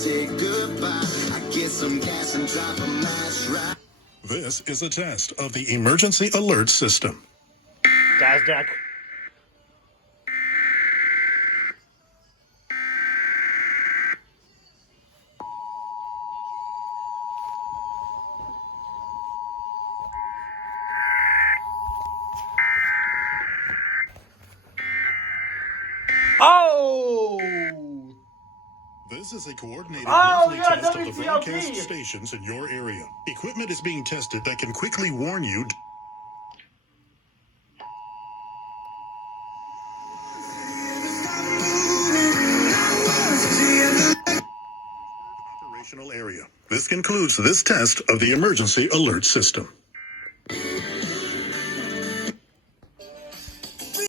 say goodbye. I get some gas and drop a match right. This is a test of the emergency alert system. Nasdaq. Oh! This is a coordinated Oh, monthly yeah, test of the WBQB. broadcast stations in your area. Equipment is being tested that can quickly warn you. Operational area. This concludes this test of the emergency alert system.